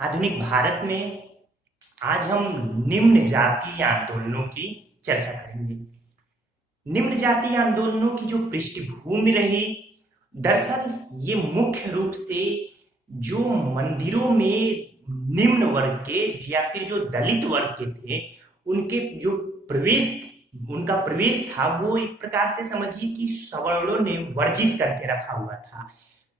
आधुनिक भारत में आज हम निम्न जातीय आंदोलनों की चर्चा करेंगे। निम्न जातीय आंदोलनों की जो पृष्ठभूमि रही, दरअसल ये मुख्य रूप से जो मंदिरों में निम्न वर्ग के या फिर जो दलित वर्ग के थे, उनके जो प्रवेश उनका प्रवेश था वो एक प्रकार से समझिए कि सवर्णों ने वर्जित करके रखा हुआ था।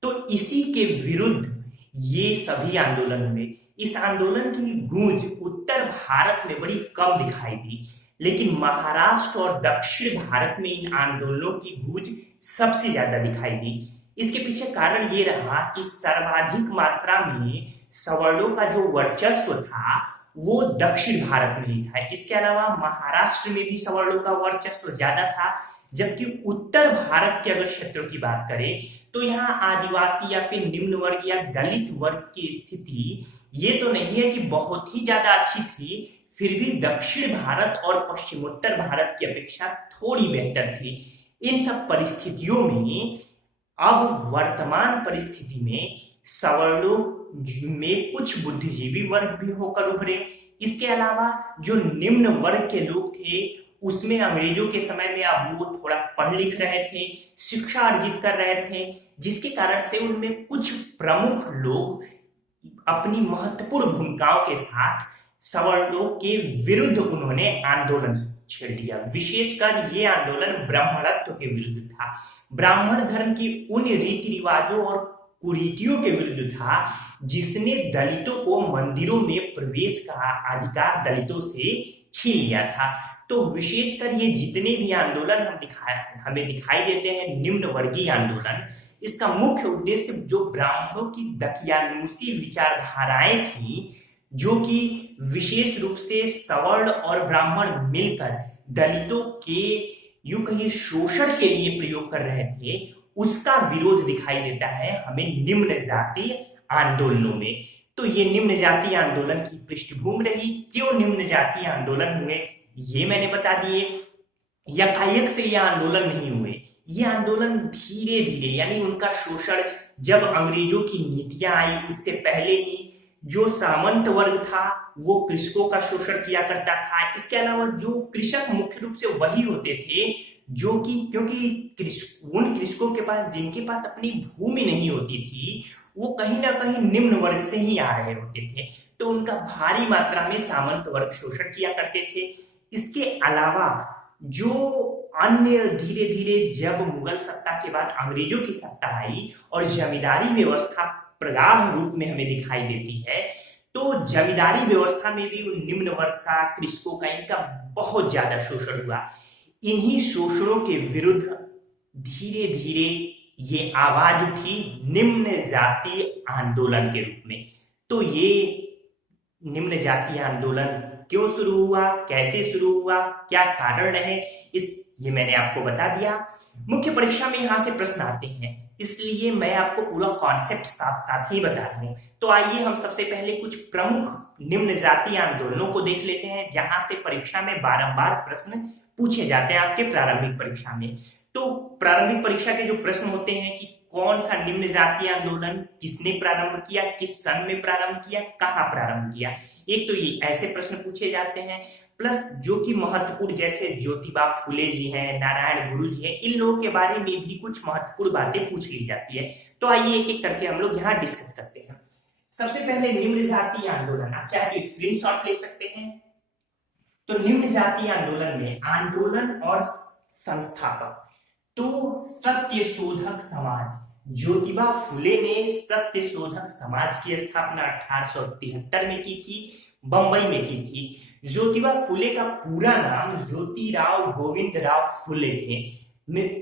तो इसी के विरुद्ध ये सभी आंदोलन हुए। इस आंदोलन की गूंज उत्तर भारत में बड़ी कम दिखाई दी, लेकिन महाराष्ट्र और दक्षिण भारत में इन आंदोलनों की गूंज सबसे ज्यादा दिखाई दी। इसके पीछे कारण ये रहा कि सर्वाधिक मात्रा में सवर्णों का जो वर्चस्व था वो दक्षिण भारत में ही था। इसके अलावा महाराष्ट्र में भी सवर्णों का वर्चस्व ज्यादा था, जबकि उत्तर भारत के अगर क्षेत्रों की बात करें तो यहाँ आदिवासी या फिर निम्न वर्ग या दलित वर्ग की स्थिति ये तो नहीं है कि बहुत ही ज्यादा अच्छी थी, फिर भी दक्षिण भारत और पश्चिमोत्तर भारत की अपेक्षा थोड़ी बेहतर थी। इन सब परिस्थितियों में अब वर्तमान परिस्थिति में सवर्णों में कुछ बुद्धिजीवी वर्ग भी होकर उभरे। इसके अलावा जो निम्न वर्ग के लोग थे उसमें अंग्रेजों के समय में अब वो थोड़ा पढ़ लिख रहे थे, शिक्षा अर्जित कर रहे थे, जिसके कारण से उनमें कुछ प्रमुख लोग अपनी महत्वपूर्ण भूमिकाओं के साथ सवर्णों के विरुद्ध उन्होंने आंदोलन छेड़ दिया। विशेषकर ये आंदोलन ब्राह्मणत्व के विरुद्ध था, ब्राह्मण धर्म की उन रीति रिवाजों और कुरीतियों के विरुद्ध था जिसने दलितों को मंदिरों में प्रवेश का अधिकार दलितों से छीन लिया था। तो विशेषकर ये जितने भी आंदोलन हमें दिखाई देते हैं निम्न वर्गीय आंदोलन, इसका मुख्य उद्देश्य जो ब्राह्मणों की दकियानूसी विचारधाराएं थी, जो कि विशेष रूप से सवर्ण और ब्राह्मण मिलकर दलितों के यूं कहिए शोषण के लिए प्रयोग कर रहे थे, उसका विरोध दिखाई देता है हमें निम्न जातीय आंदोलनों में। तो ये निम्न जातीय आंदोलन की पृष्ठभूमि रही। क्यों निम्न जातीय आंदोलन हुए ये मैंने बता दिए। यकायक से ये आंदोलन नहीं हुए, ये आंदोलन धीरे धीरे, यानी उनका शोषण जब अंग्रेजों की नीतियां आई उससे पहले ही जो सामंत वर्ग था वो कृषकों का शोषण किया करता था। इसके अलावा जो कृषक मुख्य रूप से वही होते थे जो कि क्योंकि उन कृषकों के पास जिनके पास अपनी भूमि नहीं होती थी वो कहीं ना कहीं निम्न वर्ग से ही आ रहे होते थे, तो उनका भारी मात्रा में सामंत वर्ग शोषण किया करते थे। इसके अलावा जो अन्य धीरे धीरे जब मुगल सत्ता के बाद अंग्रेजों की सत्ता आई और जमींदारी व्यवस्था प्रगाढ़ रूप में हमें दिखाई देती है, तो जमींदारी व्यवस्था में भी उन निम्न वर्ग का, कृषकों का, इनका बहुत ज्यादा शोषण हुआ। इन्हीं शोषणों के विरुद्ध धीरे धीरे ये आवाज उठी निम्न जातीय आंदोलन के रूप में। तो ये निम्न जातीय आंदोलन क्यों शुरू हुआ, कैसे शुरू हुआ, क्या कारण रहे, ये मैंने आपको बता दिया। मुख्य परीक्षा में यहां से प्रश्न आते हैं, इसलिए मैं आपको पूरा कॉन्सेप्ट साथ साथ ही बता रहा हूं। तो आइए हम सबसे पहले कुछ प्रमुख निम्न जातीय आंदोलनों को देख लेते हैं जहां से परीक्षा में बारंबार प्रश्न पूछे जाते हैं आपके प्रारंभिक परीक्षा में। तो प्रारंभिक परीक्षा के जो प्रश्न होते हैं कि कौन सा निम्न जातीय आंदोलन किसने प्रारंभ किया, किस सन में प्रारंभ किया, कहां प्रारंभ किया, एक तो ये ऐसे प्रश्न पूछे जाते हैं। प्लस जो कि महत्वपूर्ण, जैसे ज्योतिबा फुले जी हैं, नारायण गुरु जी हैं, इन लोगों के बारे में भी कुछ महत्वपूर्ण बातें पूछ ली जाती है। तो आइए एक एक करके हम लोग यहाँ डिस्कस करते हैं। सबसे पहले निम्न जातीय आंदोलन, आप चाहे तो स्क्रीनशॉट ले सकते हैं। तो निम्न जातीय आंदोलन में आंदोलन और संस्थापक, तो सत्य शोधक समाज, ज्योतिबा फुले ने सत्य शोधक समाज की स्थापना 1873 में की थी, बंबई में की थी। ज्योतिबा फुले का पूरा नाम ज्योतिराव गोविंदराव फुले थे।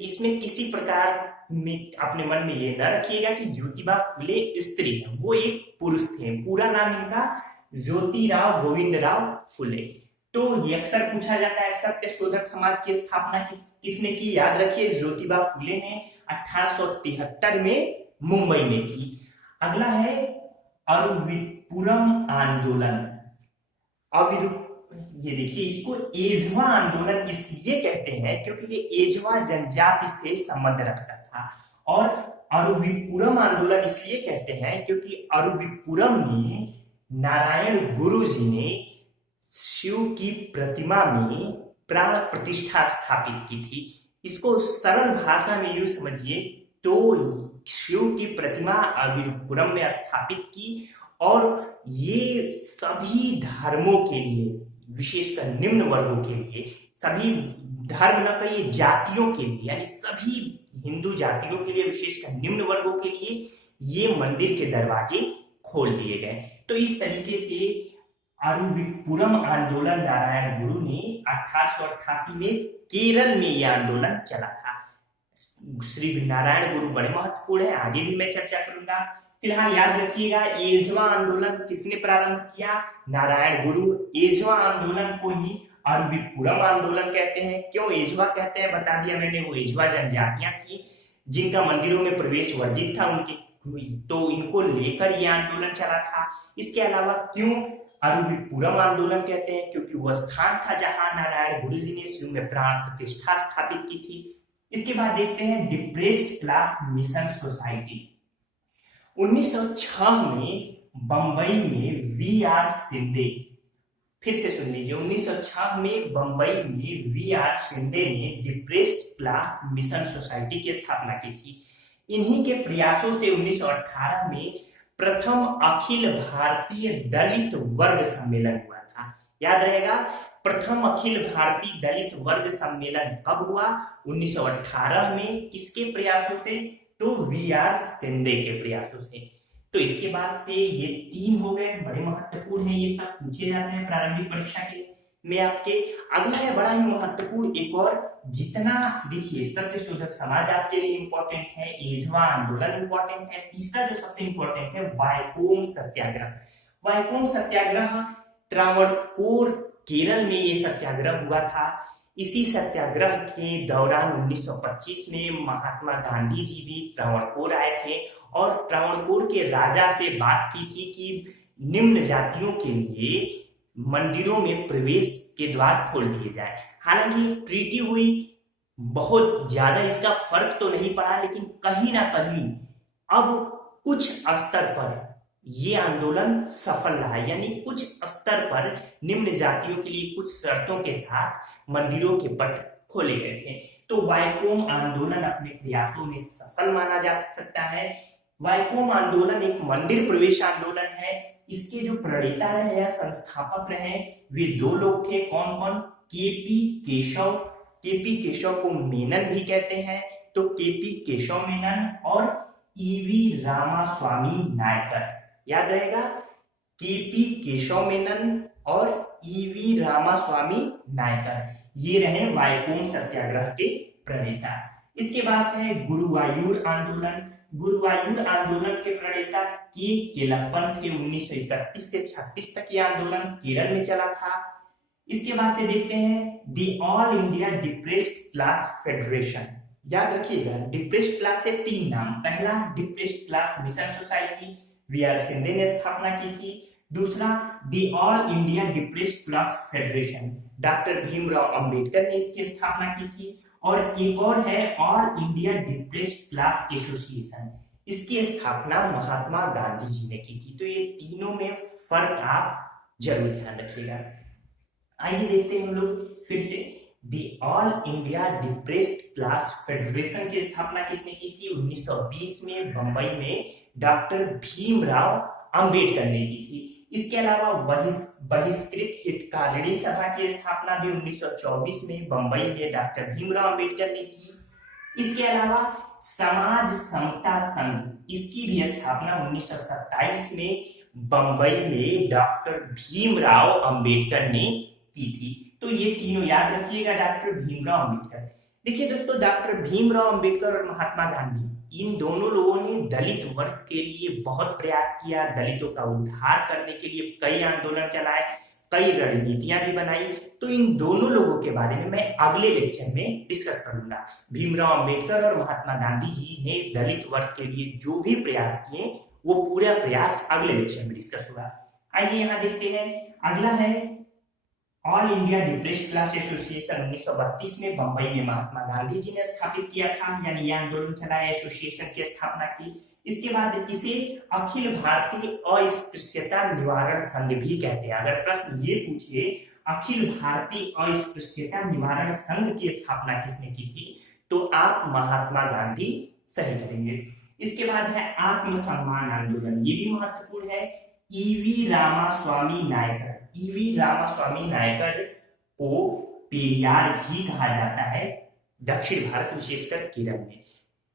इसमें किसी प्रकार में अपने मन में ये न रखिएगा कि ज्योतिबा फुले स्त्री है, वो एक पुरुष थे। पूरा नाम इनका ज्योतिराव गोविंदराव फुले। तो ये अक्सर पूछा जाता है सत्य शोधक समाज की स्थापना किसने की, याद रखिए ज्योतिबा फुले ने 1873 में मुंबई में की। अगला है अरुविपुरम आंदोलन। ये देखिए, इसको एझवा आंदोलन इसलिए कहते हैं क्योंकि ये एझवा जनजाति से संबंध रखता था, और अरुविपुरम आंदोलन इसलिए कहते हैं क्योंकि अरुविपुरम में नारायण गुरु जी ने शिव की प्रतिमा में प्राण प्रतिष्ठा स्थापित की थी। इसको सरल भाषा में यूं समझिए तो शिव की प्रतिमा अभीरपुरम में स्थापित की और ये सभी धर्मों के लिए, विशेषकर निम्न वर्गों के लिए, सभी धर्म न कहिए जातियों के लिए, यानी सभी हिंदू जातियों के लिए, विशेषकर निम्न वर्गों के लिए ये मंदिर के दरवाजे खोल दिए गए। तो इस तरीके से अरुविपुरम आंदोलन नारायण गुरु ने 1888 में केरल में यह आंदोलन चला था। श्री नारायण गुरु बड़े महत्वपूर्ण है, आगे भी मैं चर्चा करूंगा। फिलहाल याद रखिएगा, एजवा आंदोलन किसने प्रारंभ किया? नारायण गुरु। एजवा आंदोलन को ही अरुविपुरम आंदोलन कहते हैं। क्यों एजवा कहते हैं बता दिया मैंने। वो एजवा जनजातियां थी जिनका मंदिरों में प्रवेश वर्जित था, उनकी तो इनको लेकर यह आंदोलन चला था। इसके अलावा क्यों अरुविपुरम आंदोलन कहते हैं? क्योंकि वह स्थान था जहां नारायण गुरु जी ने शिव में प्राण प्रतिष्ठा स्थापित की थी। इसके बाद देखते हैं डिप्रेस्ड क्लास मिशन सोसाइटी। 1906 में बंबई में वी.आर. शिंदे, फिर से सुन लीजिए, 1906 में बंबई में वी.आर. शिंदे ने डिप्रेस्ड क्लास मिशन सोसाइटी की स्थापना की थी। इन्हीं के प्रयासों से 1918 में प्रथम अखिल भारतीय दलित वर्ग सम्मेलन हुआ था। याद रहेगा, प्रथम अखिल भारतीय दलित वर्ग सम्मेलन कब हुआ? 1918 में। किसके प्रयासों से? तो वी.आर. शिंदे के प्रयासों से। तो इसके बाद से ये 3 हो गए, बड़े महत्वपूर्ण हैं, ये सब पूछे जाते हैं प्रारंभिक परीक्षा के में आपके। अगला है बड़ा ही महत्वपूर्ण एक और, जितना देखिए सत्य शोधक समाज आपके लिए इंपॉर्टेंट है, एजवा आंदोलन इंपॉर्टेंट है, तीसरा जो सबसे इंपॉर्टेंट है वाइकोम सत्याग्रह। वाइकोम सत्याग्रह त्रावणकोर केरल में ये सत्याग्रह हुआ था। इसी सत्याग्रह के दौरान 1925 में महात्मा गांधी जी भी त्रावणकोर आए थे और त्रावणकोर के राजा से बात की थी कि निम्न जातियों के लिए मंदिरों में प्रवेश के द्वार खोल दिए जाए। हालांकि ट्रीटी हुई, बहुत ज्यादा इसका फर्क तो नहीं पड़ा, लेकिन कहीं ना कहीं अब कुछ स्तर पर ये आंदोलन सफल रहा, यानी कुछ स्तर पर निम्न जातियों के लिए कुछ शर्तों के साथ मंदिरों के पट खोले गए थे। तो वाइकोम आंदोलन अपने प्रयासों में सफल माना जा सकता है। वाइकोम आंदोलन एक मंदिर प्रवेश आंदोलन है। इसके जो प्रणेता रहे या संस्थापक रहे वे 2 लोग थे। कौन कौन? केपी केशव। केपी केशव को मेनन भी कहते हैं, तो केपी केशव मेनन और ईवी रामास्वामी नायकर। याद रहेगा, केपी केशव मेनन और ईवी रामास्वामी नायकर, ये रहे वाइकोम सत्याग्रह के प्रणेता। इसके बाद है गुरुवायूर आंदोलन। गुरुवायूर आंदोलन के प्रणेता के केलप्पन थे। 1931 से 36 तक ये आंदोलन केरल में चला था। इसके बाद से देखते हैं the all India depressed class federation. याद रखिएगा, डिप्रेस्ड क्लास से 3 नाम। पहला depressed class mission society, VR. Shinde ने स्थापना की थी। दूसरा the all India depressed class federation, doctor Bhimrao Ambedkar ने इसकी स्थापना की थी। और एक और है all India depressed class association, इसकी स्थापना महात्मा गांधी जी ने की थी। तो ये तीनों में फर्क आप जरूर ध्यान रखिएगा। आइए देखते हैं हम लोग फिर से। The all India depressed class federation की स्थापना किसने की थी? 1920 में बंबई में डॉक्टर भीमराव अंबेडकर ने की थी। इसके अलावा बहिष्कृत हितकारिणी सभा की स्थापना भी 1924 में बंबई में डॉक्टर भीमराव अंबेडकर ने की। इसके अलावा समाज समता संघ, इसकी भी स्थापना 1927 में बंबई में डॉक्टर भीमराव अंबेडकर ने की थी। तो ये तीनों याद रखिएगा, डॉक्टर भीमराव अंबेडकर। देखिए दोस्तों, डॉक्टर भीमराव अंबेडकर और महात्मा गांधी, इन दोनों लोगों ने दलित वर्ग के लिए बहुत प्रयास किया। दलितों का उद्धार करने के लिए कई आंदोलन चलाए, कई रणनीतियां भी बनाई। तो इन दोनों लोगों के बारे में मैं अगले लेक्चर में डिस्कस करूंगा। भीमराव अंबेडकर और महात्मा गांधी जी ने दलित वर्ग के लिए जो भी प्रयास किए, वो पूरा प्रयास अगले लेक्चर में डिस्कस होगा। आइए यहाँ देखते हैं, अगला है all India depressed class association. 1932 में बंबई में महात्मा गांधी जी ने स्थापित किया था, यानी यह आंदोलन चलाया, एसोसिएशन की स्थापना की। इसके बाद इसे अखिल भारतीय अस्पृश्यता निवारण संघ भी कहते हैं। अगर प्रश्न ये पूछे अखिल भारतीय अस्पृश्यता निवारण संघ की स्थापना किसने की थी, तो आप महात्मा गांधी सही करेंगे। इसके बाद है आत्मसम्मान आंदोलन, ये भी महत्वपूर्ण है। ईवी रामास्वामी नायकर, ईवी रामास्वामी नायकर को पेरियार भी कहा जाता है दक्षिण भारत विशेषकर केरल में।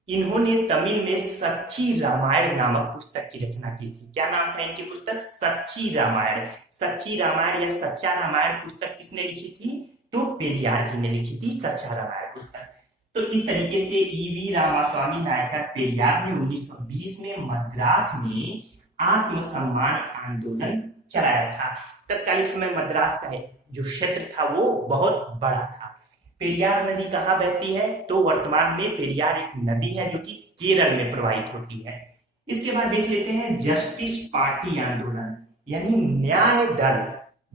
इन्होंने तमिल में सच्ची रामायण नामक पुस्तक की रचना की थी। क्या नाम था इनकी पुस्तक? सच्ची रामायण। सच्ची रामायण या सच्चा रामायण पुस्तक किसने लिखी थी? तो पेरियार जी ने लिखी थी सच्चा रामायण पुस्तक। तो इस तरीके से ईवी रामास्वामी नायकर पेरियार ने 1920 में मद्रास में आत्मसम्मान आंदोलन चलाया था। तत्कालीन समय मद्रास का जो क्षेत्र था वो बहुत बड़ा था। पेरियार नदी कहाँ बहती है? तो वर्तमान में पेरियार एक नदी है जो कि केरल में प्रवाहित होती है। इसके बाद देख लेते हैं जस्टिस पार्टी आंदोलन यानी न्याय दल।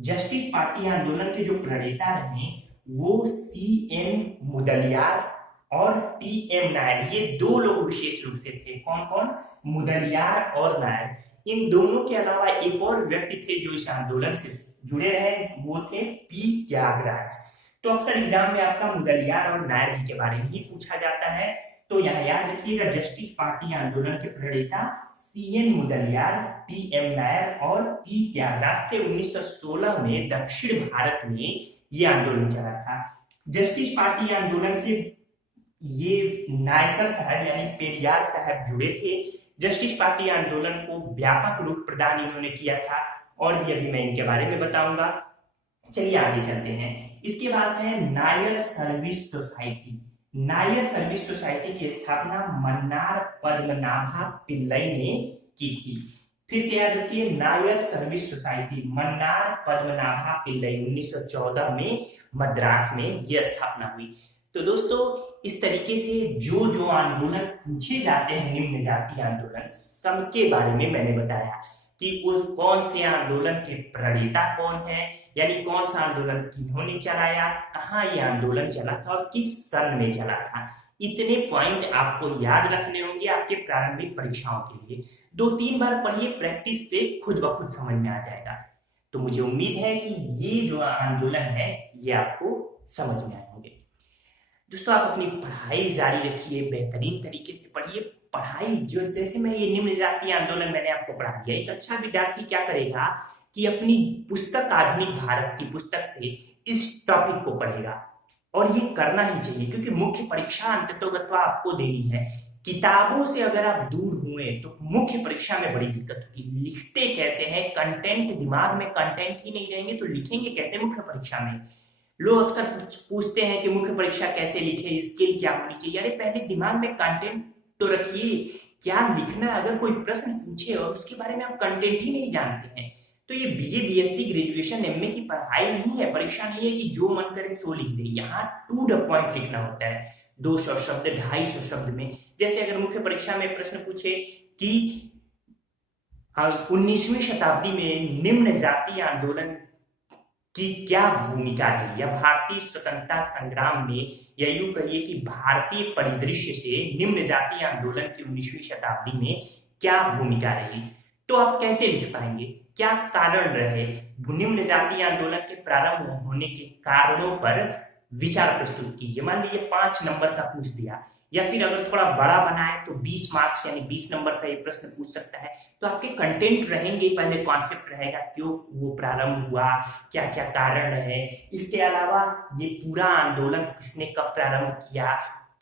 जस्टिस पार्टी आंदोलन के जो प्रणेता रहे वो CN मुदलियार और TM नायर, ये दो लोग विशेष रूप से थे। कौन कौन? मुदलियार और नायर। इन दोनों के अलावा एक और व्यक्ति थे जो इस आंदोलन से जुड़े रहे, वो थे P त्यागराज। तो अक्सर एग्जाम में आपका मुदलियार और नायर जी के बारे में ही पूछा जाता है। तो यहाँ याद रखिएगा जस्टिस पार्टी आंदोलन के प्रणेता CN मुदलियार, TM नायर और P त्यागराज थे। 1916 में दक्षिण भारत में ये आंदोलन चला था। जस्टिस पार्टी आंदोलन से ये नायकर साहब यानी पेरियार साहब जुड़े थे। जस्टिस पार्टी आंदोलन को व्यापक रूप प्रदान इन्होंने किया था और भी अभी मैं इनके बारे में बताऊंगा। चलिए आगे चलते हैं। इसके बाद है Nair service society. Nair service society की स्थापना मन्नार पद्मनाभा पिल्लई ने की थी। फिर से याद रखिए नायर सर्विस सोसाइटी मन्नार पद्मनाभा पिल्लई 1914 में मद्रास में यह स्थापना हुई। तो दोस्तों इस तरीके से जो जो आंदोलन पूछे जाते हैं निम्न जाति आंदोलन, सबके बारे में मैंने बताया कि उस कौन से आंदोलन के प्रणेता कौन है, यानी कौन सा आंदोलन किन्होंने चलाया, कहाँ ये आंदोलन चला था और किस सन में चला था। इतने पॉइंट आपको याद रखने होंगे आपके प्रारंभिक परीक्षाओं के लिए। 2-3 बार पढ़िए, प्रैक्टिस से खुद ब खुद समझ में आ जाएगा। तो मुझे उम्मीद है कि ये जो आंदोलन है ये आपको समझ में आए होंगे। दोस्तों आप अपनी पढ़ाई जारी रखिए, बेहतरीन तरीके से पढ़िए। पढ़ाई जो जैसे मैं ये निम्न जातीय आंदोलन मैंने आपको पढ़ा दिया, एक अच्छा विद्यार्थी क्या करेगा कि अपनी पुस्तक आधुनिक भारत की पुस्तक से इस टॉपिक को पढ़ेगा और ये करना ही चाहिए क्योंकि मुख्य परीक्षा अंततोगत्वा आपको देनी है। किताबों से अगर आप दूर हुए तो मुख्य परीक्षा में बड़ी दिक्कत होगी। लिखते कैसे हैं? कंटेंट, दिमाग में कंटेंट ही नहीं रहेंगे तो लिखेंगे कैसे मुख्य परीक्षा में? लोग अक्सर पूछते हैं कि मुख्य परीक्षा कैसे लिखे, स्किल क्या होनी चाहिए। अरे पहले दिमाग में कंटेंट तो रखिए, क्या लिखना है। अगर कोई प्रश्न पूछे और उसके बारे में आप कंटेंट ही नहीं जानते हैं तो ये BA BSc ग्रेजुएशन MA की पढ़ाई नहीं है। परीक्षा नहीं है कि जो मन करे सो लिख दे। यहाँ टू द पॉइंट लिखना होता है, 200 शब्द 250 शब्द में। जैसे अगर मुख्य परीक्षा में प्रश्न पूछे कि 19वीं शताब्दी में निम्न जातीय आंदोलन की क्या भूमिका रही, या भारतीय स्वतंत्रता संग्राम में, या यूं कहिए कि भारतीय परिदृश्य से निम्न जातीय आंदोलन की 19वीं शताब्दी में क्या भूमिका रही, तो आप कैसे लिख पाएंगे? क्या कारण रहे? निम्न जातीय आंदोलन के प्रारंभ होने के कारणों पर विचार प्रस्तुत कीजिए। मान लीजिए 5 नंबर का पूछ दिया, या फिर अगर थोड़ा बड़ा बनाए तो 20 मार्क्स यानी 20 नंबर का ये प्रश्न पूछ सकता है। तो आपके कंटेंट रहेंगे, पहले कॉन्सेप्ट रहेगा, क्यों वो प्रारंभ हुआ, क्या क्या कारण रहे। इसके अलावा ये पूरा आंदोलन किसने कब प्रारंभ किया,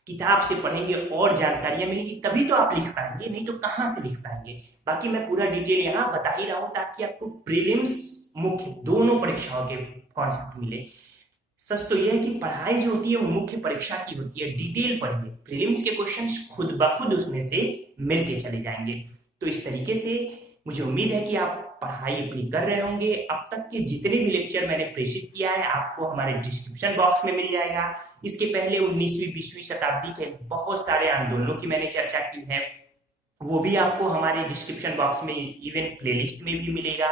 किताब से पढ़ेंगे और जानकारियां मिलेगी, तभी तो आप लिख पाएंगे, नहीं तो कहाँ से लिख पाएंगे। बाकी मैं पूरा डिटेल यहाँ बता ही रहा हूँ ताकि आपको प्रीलिम्स मुख्य दोनों परीक्षाओं के कॉन्सेप्ट मिले। सच तो यह है कि पढ़ाई जो होती है वो मुख्य परीक्षा की होती है। डिटेल पढ़िए, प्रीलिम्स के क्वेश्चंस खुद ब खुद उसमें से मिलते चले जाएंगे। तो इस तरीके से मुझे उम्मीद है कि आप पढ़ाई अपनी कर रहे होंगे। अब तक के जितने भी लेक्चर मैंने प्रेषित किया है आपको हमारे डिस्क्रिप्शन बॉक्स में मिल जाएगा। इसके पहले 19वीं 20वीं शताब्दी के बहुत सारे आंदोलनों की मैंने चर्चा की है, वो भी आपको हमारे डिस्क्रिप्शन बॉक्स में, इवन प्लेलिस्ट में भी मिलेगा।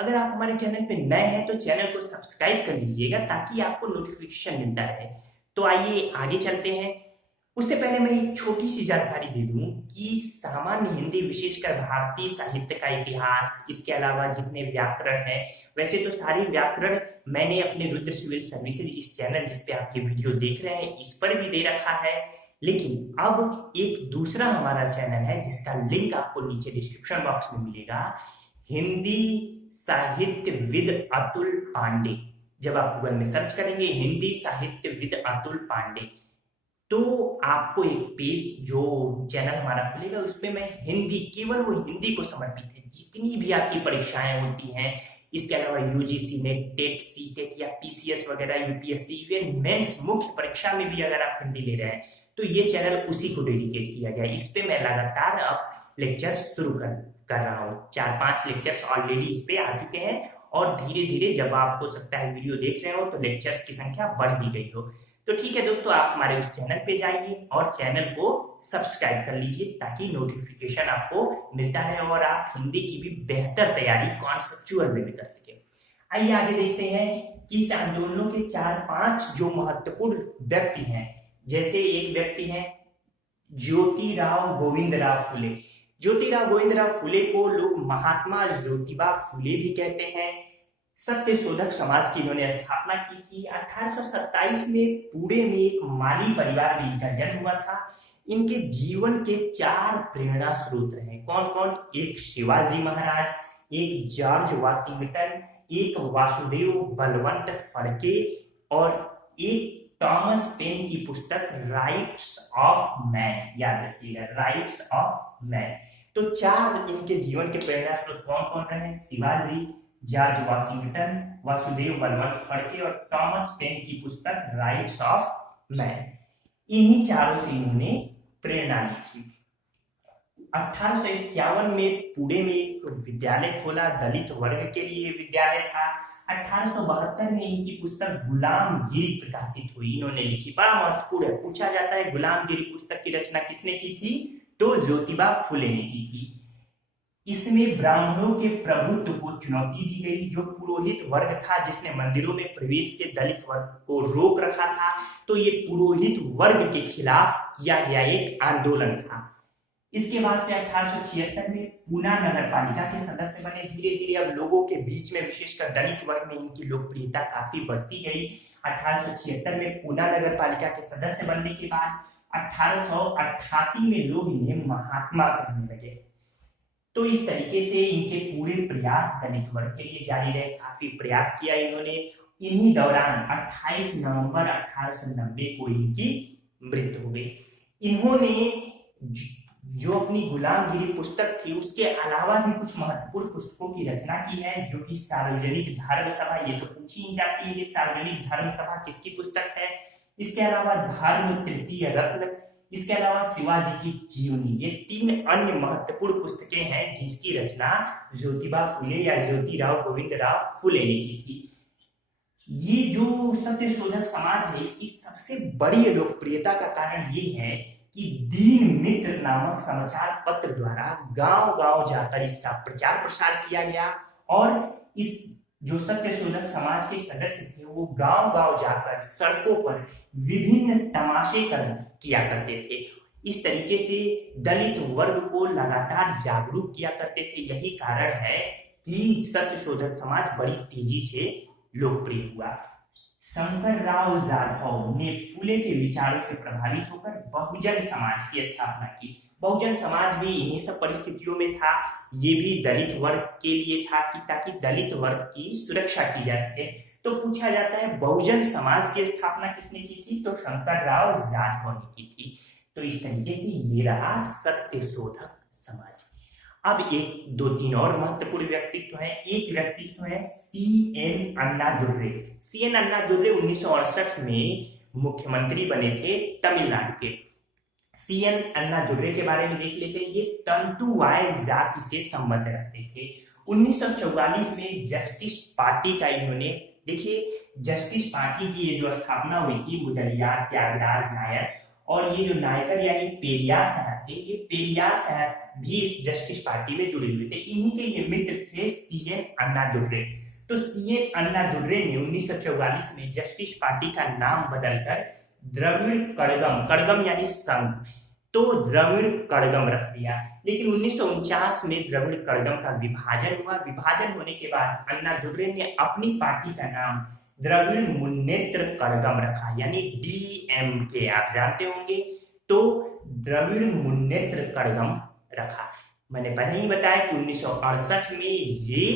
अगर आप हमारे चैनल पे नए हैं तो चैनल को सब्सक्राइब कर लीजिएगा ताकि आपको नोटिफिकेशन मिलता रहे। तो आइए आगे चलते हैं। उससे पहले मैं एक छोटी सी जानकारी दे दूं कि सामान्य हिंदी विशेषकर भारतीय साहित्य का इतिहास, इसके अलावा जितने व्याकरण हैं, वैसे तो सारी व्याकरण मैंने अपने रुद्र सिविल सर्विसेज इस चैनल जिस पे आप ये वीडियो देख रहे हैं इस पर भी दे रखा है। लेकिन अब एक दूसरा हमारा चैनल है जिसका लिंक आपको नीचे डिस्क्रिप्शन बॉक्स में मिलेगा, हिंदी साहित्य विद अतुल पांडे। जब आप गूगल में सर्च करेंगे हिंदी साहित्य विद अतुल पांडे, तो आपको एक पेज जो चैनल हमारा खुलेगा उसमें मैं हिंदी, केवल वो हिंदी को समर्पित है, जितनी भी आपकी परीक्षाएं होती हैं, इसके अलावा यूजीसी नेट, टेट, सीटेट या पीसीएस वगैरह, यूपीएससी, इवन मेंस मुख्य परीक्षा में भी अगर आप हिंदी ले रहे हैं तो ये चैनल उसी को डेडिकेट किया गया है। इस पे मैं लगातार अब लेक्चर्स शुरू कर रहा हूँ। 4-5 लेक्चर्स ऑलरेडी इस पे आ चुके हैं और धीरे धीरे जब आप हो सकता है वीडियो देख रहे हो तो लेक्चर्स की संख्या बढ़ भी गई हो। तो ठीक है दोस्तों, आप हमारे उस चैनल पे जाइए और चैनल को सब्सक्राइब कर लीजिए ताकि नोटिफिकेशन आपको मिलता रहे और आप हिंदी की भी बेहतर तैयारी कॉन्सेप्चुअल में भी कर सके। आइए आगे देखते हैं कि इस आंदोलनों के 4-5 जो महत्वपूर्ण व्यक्ति हैं, जैसे एक व्यक्ति हैं ज्योतिराव गोविंदराव फुले। ज्योतिराव गोविंदराव फुले को लोग महात्मा ज्योतिबा फुले भी कहते हैं। सत्य शोधक समाज की इन्होंने स्थापना की थी। 1827 में पुणे में एक माली परिवार में इनका जन्म हुआ था। इनके जीवन के 4 प्रेरणा स्रोत रहे। कौन कौन? एक शिवाजी महाराज, एक जॉर्ज वाशिंगटन, एक वासुदेव बलवंत फड़के और एक टॉमस पेन की पुस्तक राइट्स ऑफ मैन। याद रखिएगा, राइट्स ऑफ मैन। तो 4 इनके जीवन के प्रेरणा स्रोत कौन कौन रहे? शिवाजी, जॉर्ज वाशिंगटन, वासुदेव बलवंत फड़के और टॉमस पेन की पुस्तक राइट्स ऑफ मैन। इन्हीं चारों से इन्होंने प्रेरणा ली थी। 1851 में पुणे में एक विद्यालय खोला, दलित वर्ग के लिए विद्यालय था। 1872 में इनकी पुस्तक गुलामगिरी प्रकाशित हुई, इन्होंने लिखी। बड़ा महत्वपूर्ण है, पूछा जाता है गुलामगिरी पुस्तक की रचना किसने की थी? तो ज्योतिबा फुले ने की थी। इसमें ब्राह्मणों के प्रभुत्व को चुनौती दी गई। जो पुरोहित वर्ग था जिसने मंदिरों में प्रवेश से दलित वर्ग को रोक रखा था, तो ये पुरोहित वर्ग के खिलाफ किया गया एक आंदोलन था। इसके बाद से 1876 में पूना नगर पालिका के सदस्य बने। धीरे धीरे अब लोगों के बीच में, विशेषकर दलित वर्ग में, इनकी लोकप्रियता काफी बढ़ती गई। 1876 में पूना नगर पालिका के सदस्य बनने के बाद 1888 में लोग इन्हें महात्मा कहने लगे। तो इस तरीके से इनके पूरे प्रयास दलित वर्ग के लिए जारी रहे। काफी प्रयास किया इन्होंने। इन्हीं दौरान 28 नवंबर 1890 को इनकी मृत्यु हो गई। इन्होंने जो अपनी गुलामगिरी पुस्तक थी उसके अलावा भी कुछ महत्वपूर्ण पुस्तकों की रचना की है, जो कि सार्वजनिक धर्म सभा, ये तो पूछी ही जाती है कि सार्वजनिक धर्म सभा किसकी पुस्तक है। इसके अलावा धर्म तृतीय रत्न, इसके अलावा शिवाजी की जीवनी, ये 3 अन्य महत्वपूर्ण पुस्तकें हैं जिसकी रचना ज्योतिबा फुले या ज्योतिराव गोविंदराव फुले ने की थी। ये जो सत्य शोधक समाज है, इसकी सबसे बड़ी लोकप्रियता का कारण ये है कि दीन मित्र नामक समाचार पत्र द्वारा गांव गांव जाकर इसका प्रचार प्रसार किया गया और इस जो सत्य शोधक समाज के सदस्य थे वो गांव गांव जाकर सड़कों पर विभिन्न तमाशे किया करते थे। इस तरीके से दलित वर्ग को लगातार जागरूक किया करते थे। यही कारण है कि सत्य शोधक समाज बड़ी तेजी से लोकप्रिय हुआ। शंकरराव जाधव ने फुले के विचारों से प्रभावित होकर बहुजन समाज की स्थापना की। बहुजन समाज भी इन्हीं सब परिस्थितियों में था। ये भी दलित वर्ग के लिए था कि ताकि दलित वर्ग की सुरक्षा की जा सके। तो पूछा जाता है बहुजन समाज की स्थापना किसने की थी? तो शंकरराव जाधव ने की थी। तो इस तरीके से ये रहा सत्य शोधक समाज। अब 1-2-3 और महत्वपूर्ण व्यक्तित्व है। एक व्यक्तित्व है CN अन्नादुर्रे। CN अन्नादुर्रे 1968 में मुख्यमंत्री बने थे तमिलनाडु के। CN अन्नादुर्रे के बारे में देख लेते हैं। ये तंतुवाय जाति से संबंध रखते थे। 1944 में जस्टिस पार्टी का इन्होंने, देखिए जस्टिस पार्टी की ये जो स्थापना हुई थी, मुदलियार त्यागराज नायर और ये जो नायकर यानी पेरियार साहब थे, ये पेरियार साहब भी इस जस्टिस पार्टी में जुड़े हुए थे। इन्हीं के ये मित्र थे CN अन्नादुर्रे। तो CN अन्नादुर्रे ने 1944 में जस्टिस पार्टी का नाम बदलकर द्रविड़ कड़गम, कड़गम यानी संघ, तो द्रविड़ कड़गम रख दिया। लेकिन 1949 में द्रविड़ कड़गम का विभाजन हुआ। विभाजन होने के बाद अन्नादुर्रे ने अपनी पार्टी का नाम द्रविड़ मुन्नेत्र कड़गम रखा, यानी DMK, आप जानते होंगे, तो द्रविड़ मुन्नेत्र कड़गम रखा। मैंने पहले ही बताया कि 1968 में ये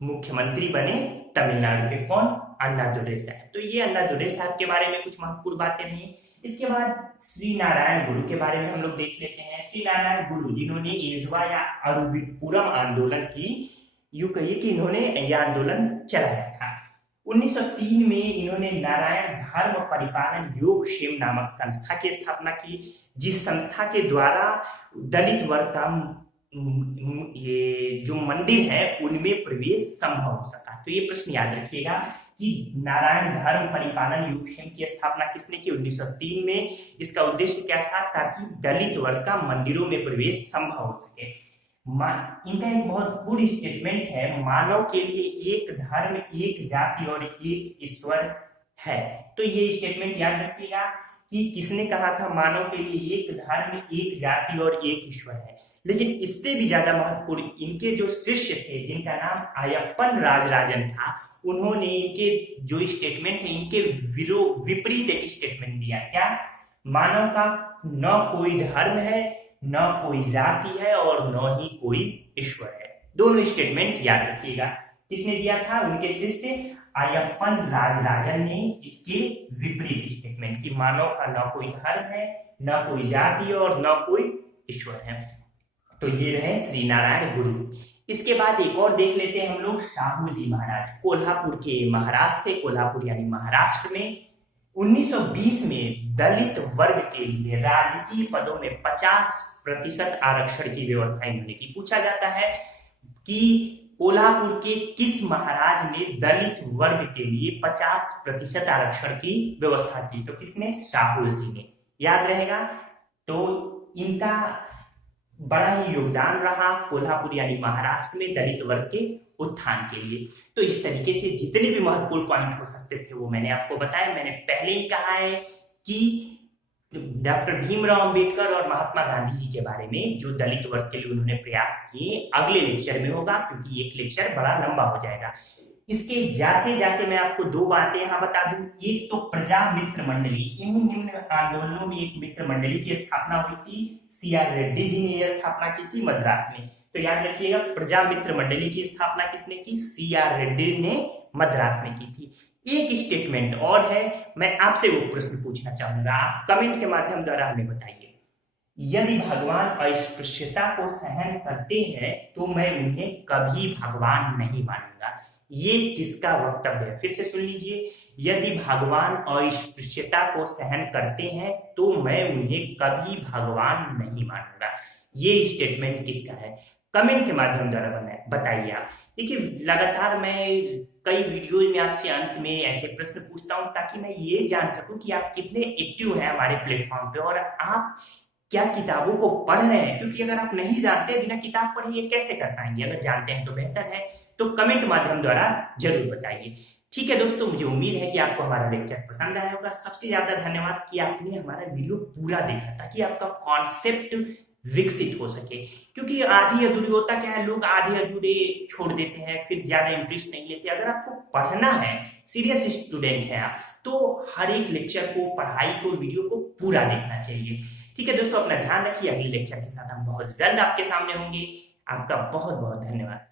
मुख्यमंत्री बने तमिलनाडु के, कौन? अन्नादुर्रे साहब। तो ये अन्नादुर्रे साहब के बारे में कुछ महत्वपूर्ण बातें रही। इसके बाद श्री नारायण गुरु के बारे में हम लोग देख लेते हैं। श्री नारायण गुरु जिन्होंने एजवा या अरुविपुरम आंदोलन की, यूं कहिए कि इन्होंने यह आंदोलन चलाया था। 1903 में इन्होंने नारायण धर्म परिपालन योगक्षेम नामक संस्था की स्थापना की, जिस संस्था के द्वारा दलित वर्ग का ये जो मंदिर है उनमें प्रवेश संभव हो सका। तो ये प्रश्न याद रखिएगा कि नारायण धर्म परिपालन योगक्षेम की स्थापना किसने की? 1903 में। इसका उद्देश्य क्या था? ताकि दलित वर्ग का मंदिरों में प्रवेश संभव हो सके। इनका एक बहुत पूर्ण स्टेटमेंट है, मानव के लिए एक धर्म, एक जाति और एक ईश्वर है। तो ये स्टेटमेंट याद रखिएगा कि किसने कहा था, मानव के लिए एक धर्म, एक जाति और एक ईश्वर है। लेकिन इससे भी ज्यादा महत्वपूर्ण इनके जो शिष्य थे, जिनका नाम अय्यप्पन राजराजन था, उन्होंने इनके जो स्टेटमेंट है इनके विपरीत एक स्टेटमेंट दिया। क्या? मानव का न कोई धर्म है, न कोई जाति है और न ही कोई ईश्वर है। दोनों स्टेटमेंट याद रखिएगा। किसने दिया था? उनके शिष्य अय्यप्पन राजराजन ने इसके विपरीत स्टेटमेंट कि मानव का न कोई धर्म है, न कोई जाति और न कोई ईश्वर है। तो ये रहे श्री नारायण गुरु। इसके बाद एक और देख लेते हैं हम लोग, साहू जी महाराज, कोल्हापुर के महाराज थे। कोल्हापुर यानी महाराष्ट्र में 1920 में दलित वर्ग के लिए राजकीय पदों में 50% आरक्षण की व्यवस्था इन्होंने की। पूछा जाता है कि कोल्हापुर के किस महाराज ने दलित वर्ग के लिए 50% आरक्षण की व्यवस्था की? तो किसने? साहू जी ने। याद रहेगा। तो इनका बड़ा ही योगदान रहा कोल्हापुर यानी महाराष्ट्र में दलित वर्ग के उत्थान के लिए। तो इस तरीके से जितने भी महत्वपूर्ण पॉइंट हो सकते थे वो मैंने आपको बताया। मैंने पहले ही कहा है कि डॉक्टर भीमराव अंबेडकर और महात्मा गांधी जी के बारे में जो दलित वर्ग के लिए उन्होंने प्रयास किए अगले लेक्चर में होगा, क्योंकि एक लेक्चर बड़ा लंबा हो जाएगा। इसके जाते जाते मैं आपको दो बातें यहाँ बता दूं। एक तो प्रजा मित्र मंडली, इन्हीं निम्न आंदोलनों में एक मित्र मंडली की स्थापना हुई थी। CR रेड्डी जी ने यह स्थापना की थी मद्रास में। तो याद रखिएगा, प्रजा मित्र मंडली की स्थापना किसने की? CR रेड्डी ने मद्रास में की थी। एक स्टेटमेंट और है, मैं आपसे वो प्रश्न पूछना चाहूंगा, आप कमेंट के माध्यम द्वारा हमें बताइए। यदि भगवान अस्पृश्यता को सहन करते हैं तो मैं उन्हें कभी भगवान नहीं मानूंगा। ये किसका वक्तव्य है? फिर से सुन लीजिए। यदि भगवान अस्पृश्यता को सहन करते हैं तो मैं उन्हें कभी भगवान नहीं मानूंगा। ये स्टेटमेंट किसका है? कमेंट के माध्यम द्वारा बताइए आप। देखिए, लगातार मैं कई वीडियोज में आपसे अंत में ऐसे प्रश्न पूछता हूं ताकि मैं ये जान सकूं कि आप कितने एक्टिव हैं हमारे प्लेटफॉर्म पे और आप क्या किताबों को पढ़ रहे हैं। क्योंकि अगर आप नहीं जानते, बिना किताब पढ़े ये कैसे कर पाएंगे? अगर जानते हैं तो बेहतर है। तो कमेंट माध्यम द्वारा जरूर बताइए। ठीक है दोस्तों, मुझे उम्मीद है कि आपको हमारा लेक्चर पसंद आया होगा। सबसे ज्यादा धन्यवाद कि आपने हमारा वीडियो पूरा देखा ताकि आपका कॉन्सेप्ट विकसित हो सके। क्योंकि आधी अधूरी होता क्या है, लोग आधे अधूरे छोड़ देते हैं, फिर ज्यादा इंटरेस्ट नहीं लेते। अगर आपको पढ़ना है, सीरियस स्टूडेंट है आप, तो हर एक लेक्चर को, पढ़ाई को, वीडियो को पूरा देखना चाहिए। ठीक है दोस्तों, अपना ध्यान रखिए। अगले लेक्चर के साथ हम बहुत जल्द आपके सामने होंगे। आपका बहुत बहुत धन्यवाद।